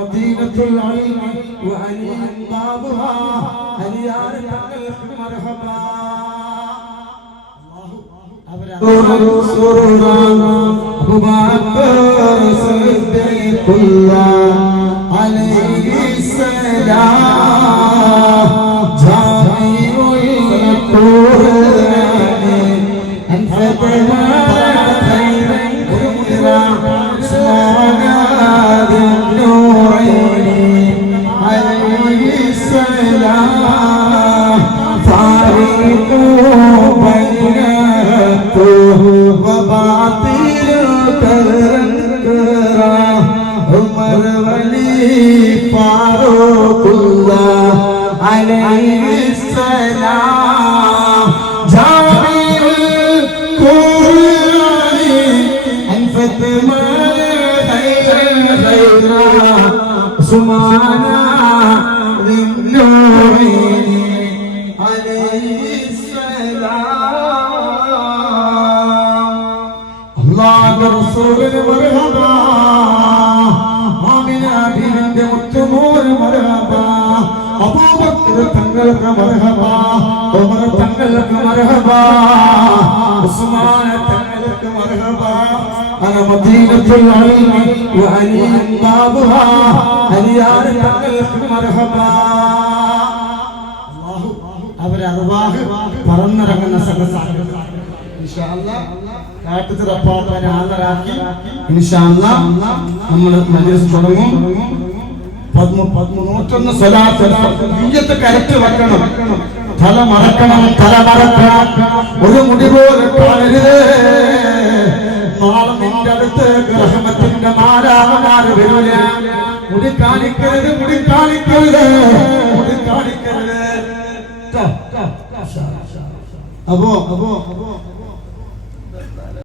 مدينة العلم وعلي بابها هنيار تقلق مرحبا سرورا أبو بكر صديق الله عليه السلام جامع القرآن أنفذ خير سمعنا للنور عليه السلام الله رسول مرحبا آمين بنت التمور مرحبا أبو بكر تنقلك مرحبا عمر تنقلك مرحبا عثمان تنقلك مرحبا أنا مدينة العلم وعلي بابها هنيار تقلق مرحبا അവരെ അർവാഹ് പറന്നിറങ്ങുന്ന സദസ്സാണ് ഇൻഷാ അല്ലാഹ് കാട്ടത്തിൽ റബ്ബാനെ ഹാജരാക്കി ഇൻഷാ അല്ലാഹ് നമ്മൾ മജ്ലിസ് തുടങ്ങും 101 സ്വലാത്ത് നിയ്യത്ത് കറക്റ്റ് വെക്കണം തല മറക്കണം ഒരു മുടി പോലെ കാണരുത് നാളെ നിന്റെ അടുത്ത് റഹ്മത്തിന്റെ മാലാഖമാര് വരൂല മുടി കാണിക്കരുത് അപ്പോ